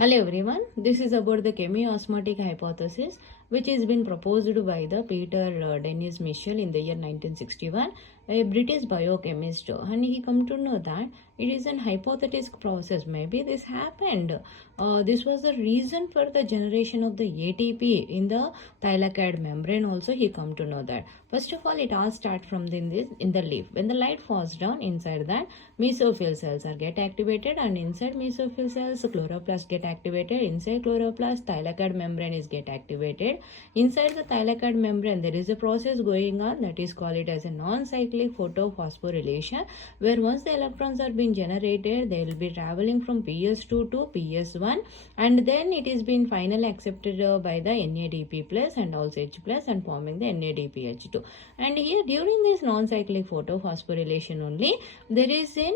Hello everyone, this is about the chemiosmotic hypothesis which has been proposed by the Peter Dennis Mitchell in the year 1961, a British biochemist, and he come to know that it is an hypothetical process. Maybe this happened. This was the reason for the generation of the ATP in the thylakoid membrane also he come to know that. First of all, it all start from in the leaf. When the light falls down inside that, mesophyll cells are get activated, and inside mesophyll cells chloroplast get activated. Inside chloroplast thylakoid membrane is get activated. Inside the thylakoid membrane there is a process going on that is called it as a non-cyclic photophosphorylation, where once the electrons are being generated they will be traveling from PS2 to PS1, and then it is been finally accepted by the NADP plus and also H plus and forming the NADPH2. And here during this non-cyclic photophosphorylation only there is a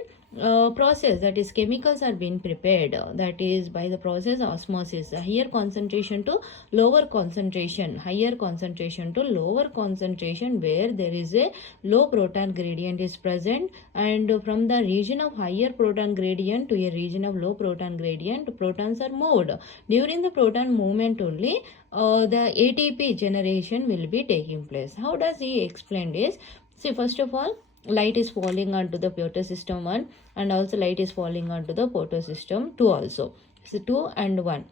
process, that is chemicals are being prepared, that is by the process osmosis, higher concentration to lower concentration, higher concentration to lower concentration, where there is a low proton gradient is present, and from the region of higher proton gradient to a region of low proton gradient protons are moved. During the proton movement only the ATP generation will be taking place. How does he explain this? See, first of all, light is falling onto the photosystem 1 and also light is falling onto the photosystem 2 also. So 2 and 1.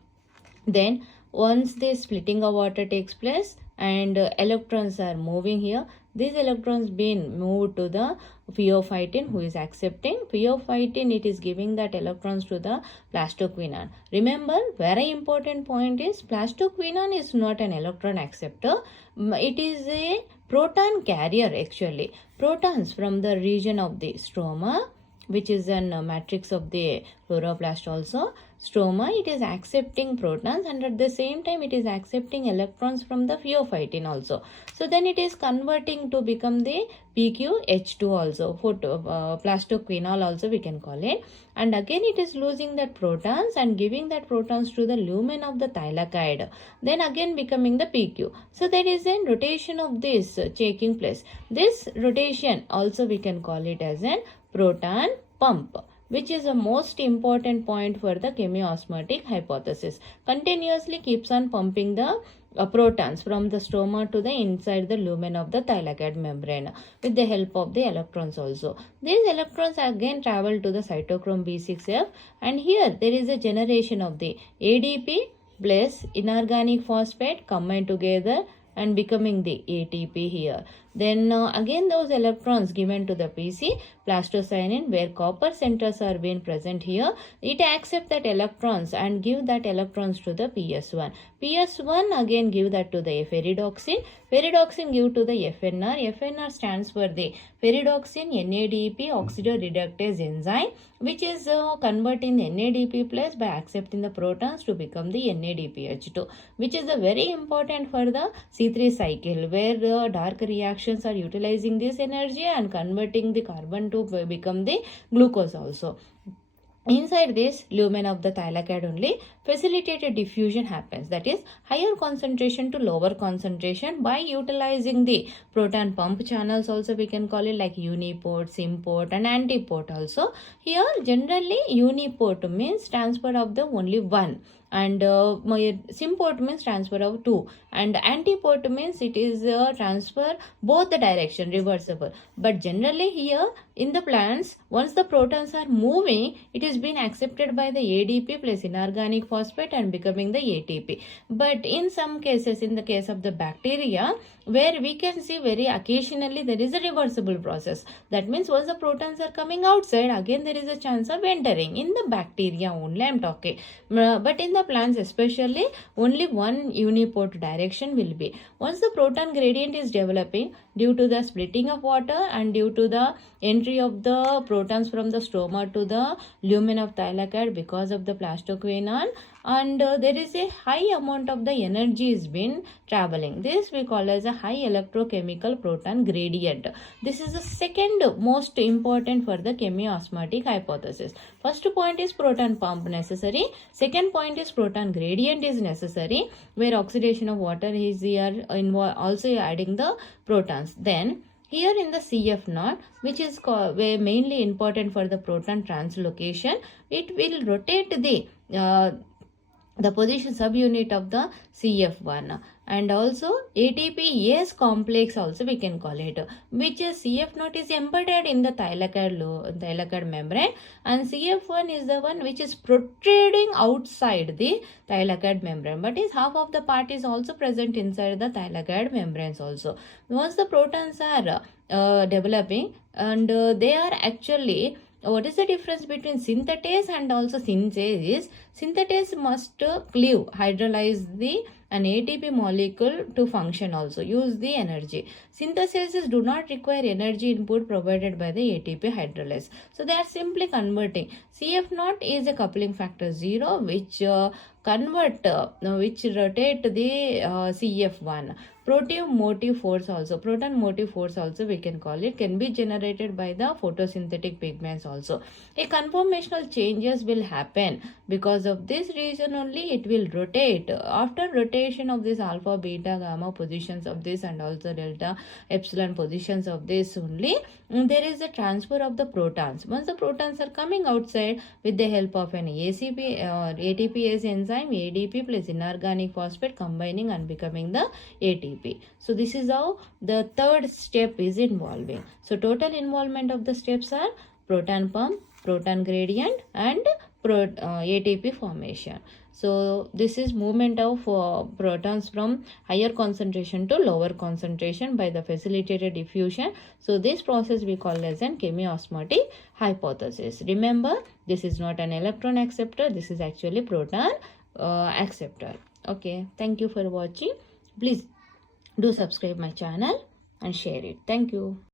Then once the splitting of water takes place and electrons are moving here, these electrons being moved to the pheophytin, who is accepting. Pheophytin, it is giving that electrons to the plastoquinone. Remember, very important point is plastoquinone is not an electron acceptor. It is a proton carrier actually. Protons from the region of the stroma, which is a matrix of the chloroplast also. Stroma, it is accepting protons, and at the same time it is accepting electrons from the pheophytin also. So then it is converting to become the PQH2 also, plastoquinol also we can call it, and again it is losing that protons and giving that protons to the lumen of the thylakoid, then again becoming the PQ. So there is a rotation of this taking place. This rotation also we can call it as a proton pump, which is a most important point for the chemiosmotic hypothesis. Continuously keeps on pumping the protons from the stroma to the inside the lumen of the thylakoid membrane with the help of the electrons also. These electrons again travel to the cytochrome B6F, and here there is a generation of the ADP plus inorganic phosphate combined together and becoming the ATP here. Then again those electrons given to the PC plastocyanin, where copper centers are being present here. It accept that electrons and give that electrons to the PS1. PS1 again give that to the ferridoxin. Ferridoxin give to the FNR. FNR stands for the ferridoxin NADP oxidoreductase enzyme, which is converting the NADP plus by accepting the protons to become the NADPH2, which is very important for the C3 cycle, where the dark reactions are utilizing this energy and converting the carbon to become the glucose also. Inside this lumen of the thylakoid only facilitated diffusion happens, that is higher concentration to lower concentration by utilizing the proton pump channels also we can call it, like uniport, symport and antiport also. Here generally uniport means transfer of the only one, and symport means transfer of 2, and antiport means it is transfer both the direction, reversible. But generally here in the plants, once the protons are moving, it is being accepted by the ADP plus inorganic phosphate and becoming the ATP. But in some cases, in the case of the bacteria, where we can see very occasionally there is a reversible process. That means once the protons are coming outside, again there is a chance of entering. In the bacteria only I am talking, but in the plants especially only one uniport direction will be. Once the proton gradient is developing due to the splitting of water and due to the entry of the protons from the stroma to the lumen of thylakoid because of the plastoquinone, and there is a high amount of the energy is been traveling. This we call as a high electrochemical proton gradient. This is the second most important for the chemiosmotic hypothesis. First point is proton pump necessary. Second point is proton gradient is necessary, where oxidation of water is here also adding the protons. Then here in the CF0, which is mainly important for the proton translocation, it will rotate the the position subunit of the CF1, and also ATPase complex also we can call it, which is CF0 is embedded in the thylakoid membrane, and CF1 is the one which is protruding outside the thylakoid membrane, but is half of the part is also present inside the thylakoid membranes also. Once the protons are developing, and they are actually, what is the difference between synthetase and also synthase is, synthetase must cleave, hydrolyze the an ATP molecule to function, also use the energy. Synthesases do not require energy input provided by the ATP hydrolyze. So they are simply converting. CF0 is a coupling factor 0 which which rotate the CF1. Proton motive force also we can call it, can be generated by the photosynthetic pigments also. A conformational changes will happen. Because of this reason only it will rotate. After rotation of this alpha, beta, gamma positions of this, and also delta, epsilon positions of this only, there is a transfer of the protons. Once the protons are coming outside, with the help of an ATPase enzyme, ADP plus inorganic phosphate combining and becoming the ATP. So this is how the third step is involving. So total involvement of the steps are proton pump, proton gradient, and ATP formation. So this is movement of protons from higher concentration to lower concentration by the facilitated diffusion. So this process we call as an chemiosmotic hypothesis. Remember, this is not an electron acceptor, this is actually proton acceptor. Okay, thank you for watching. Please do subscribe my channel and share it. Thank you.